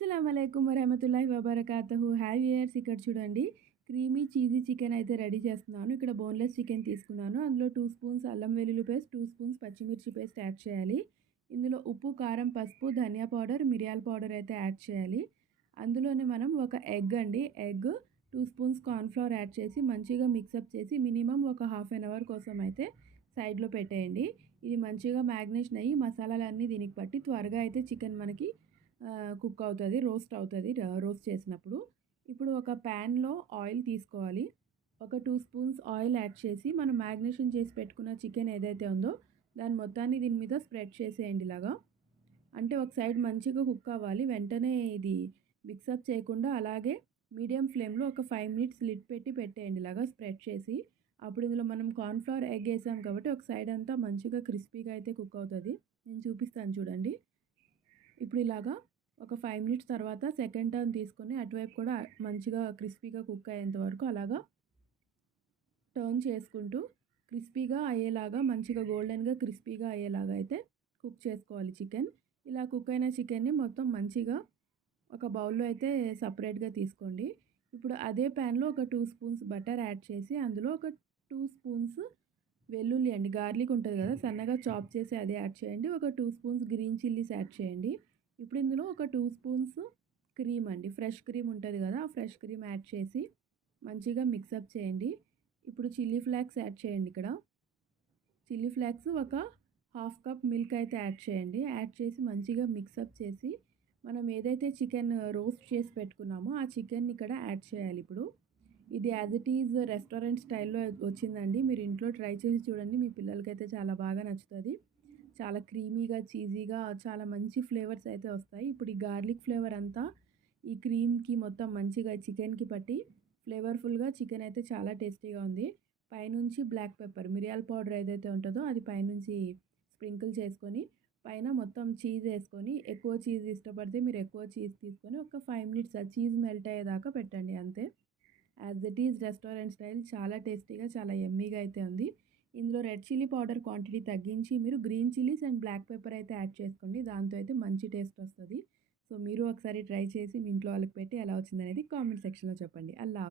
అస్సలాముఅలైకుం వరహమతుల్లాహి వబరకాతుహు. Hi viewers, ఇక్కడ చూడండి creamy cheesy chicken అయితే రెడీ చేస్తున్నాను. ఇక్కడ బోన్లెస్ చికెన్ తీసుకున్నాను. అందులో 2 స్పూన్స్ అల్లం వెల్లుల్లి పేస్ట్, 2 స్పూన్స్ పచ్చిమిర్చి పేస్ట్ యాడ్ చేయాలి. ఇందులో ఉప్పు, కారం, పసుపు, ధనియా పౌడర్, మిరియాల పౌడర్ అయితే యాడ్ చేయాలి. అందులోనే మనం ఒక ఎగ్ 2 స్పూన్స్ కార్న్‌ఫ్లోర్ యాడ్ చేసి మంచిగా మిక్సప్ చేసి మినిమమ్ ఒక హాఫ్ అన్ అవర్ కోసం అయితే సైడ్‌లో పెట్టేయండి. ఇది మంచిగా మ్యాగ్నేషన్ అయ్యి మసాలాలన్నీ దీనికి పట్టి త్వరగా అయితే చికెన్ మనకి కుక్ అవుతుంది, రోస్ట్ అవుతుంది రోస్ట్ చేసినప్పుడు. ఇప్పుడు ఒక ప్యాన్లో ఆయిల్ తీసుకోవాలి. ఒక 2 స్పూన్స్ ఆయిల్ యాడ్ చేసి మనం మ్యాగ్నేషన్ చేసి పెట్టుకున్న చికెన్ ఏదైతే ఉందో దాని మొత్తాన్ని దీని మీద స్ప్రెడ్ చేసేయండి ఇలాగా. అంటే ఒక సైడ్ మంచిగా కుక్ అవ్వాలి. వెంటనే ఇది మిక్సప్ చేయకుండా అలాగే మీడియం ఫ్లేమ్లో ఒక 5 మినిట్స్ లిడ్ పెట్టి పెట్టేయండి ఇలాగా స్ప్రెడ్ చేసి. అప్పుడు ఇందులో మనం కార్న్‌ఫ్లోర్ ఎగ్ ఏసాం కాబట్టి ఒక సైడ్ అంతా మంచిగా క్రిస్పీగా అయితే కుక్ అవుతుంది. నేను చూపిస్తాను చూడండి. ఇప్పుడు ఇలాగా ఒక 5 మినిట్స్ తర్వాత సెకండ్ టర్న్ తీసుకొని అటువైపు కూడా మంచిగా క్రిస్పీగా కుక్ అయ్యేంత వరకు అలాగా టర్న్ చేసుకుంటూ క్రిస్పీగా అయ్యేలాగా మంచిగా గోల్డెన్‌గా క్రిస్పీగా అయ్యేలాగా అయితే కుక్ చేసుకోవాలి చికెన్. ఇలా కుక్ అయిన చికెన్‌ని మొత్తం మంచిగా ఒక బౌల్‌లో అయితే సెపరేట్‌గా తీసుకోండి. ఇప్పుడు అదే ప్యాన్‌లో ఒక 2 స్పూన్స్ బటర్ యాడ్ చేసి అందులో ఒక 2 స్పూన్స్ వెల్లుల్లి అండి, గార్లిక్ ఉంటుంది కదా, సన్నగా చాప్ చేసి అది యాడ్ చేయండి. ఒక 2 స్పూన్స్ గ్రీన్ చిల్లీస్ యాడ్ చేయండి. ఇప్పుడు ఇందులో ఒక 2 స్పూన్స్ క్రీమ్ అండి, ఫ్రెష్ క్రీమ్ ఉంటుంది కదా, ఆ ఫ్రెష్ క్రీమ్ యాడ్ చేసి మంచిగా మిక్సప్ చేయండి. ఇప్పుడు చిల్లీ ఫ్లేక్స్ యాడ్ చేయండి ఇక్కడ. చిల్లీ ఫ్లేక్స్ ఒక హాఫ్ కప్ మిల్క్ అయితే యాడ్ చేయండి. యాడ్ చేసి మంచిగా మిక్సప్ చేసి మనం ఏదైతే చికెన్ రోస్ట్ చేసి పెట్టుకున్నామో ఆ చికెన్ని ఇక్కడ యాడ్ చేయాలి ఇప్పుడు. ఇది యాజ్ ఇట్ ఈజ్ రెస్టారెంట్ స్టైల్‌లో వచ్చిందండి. మీరు ఇంట్లో ట్రై చేసి చూడండి. మీ పిల్లలకైతే చాలా బాగా నచ్చుతది. చాలా క్రీమీగా, చీజీగా చాలా మంచి ఫ్లేవర్స్ అయితే వస్తాయి. ఇప్పుడు ఈ గార్లిక్ ఫ్లేవర్ అంతా ఈ క్రీమ్‌కి మొత్తం మంచిగా చికెన్‌కి పట్టి ఫ్లేవర్‌ఫుల్‌గా చికెన్ అయితే చాలా టేస్టీగా ఉంది. పైనుంచి బ్లాక్ పెప్పర్, మిరియాల పౌడర్ ఏదైతే ఉంటుందో అది పైనుంచి స్ప్రింకిల్ చేసుకొని, పైన మొత్తం చీజ్ ఏసుకొని, ఎక్కువ చీజ్ ఇష్టపడితే మీరు ఎక్కువ చీజ్ తీసుకొని ఒక 5 మినిట్స్ ఆ చీజ్ మెల్ట్ అయ్యేదాకా పెట్టండి అంతే. As it is restaurant style చాలా టేస్టీగా, చాలా యమ్మీగా అయితే ఉంది. ఇందులో రెడ్ చిల్లీ పౌడర్ క్వాంటిటీ తగ్గించి మీరు green chillies and black pepper అయితే యాడ్ చేసుకోండి. దాంతో అయితే మంచి టేస్ట్ వస్తది. సో, మీరు ఒకసారి ట్రై చేసి మీ ఇంట్లో వాళ్ళకి పెట్టి ఎలా వచ్చిందనేది కామెంట్ సెక్షన్‌లో చెప్పండి.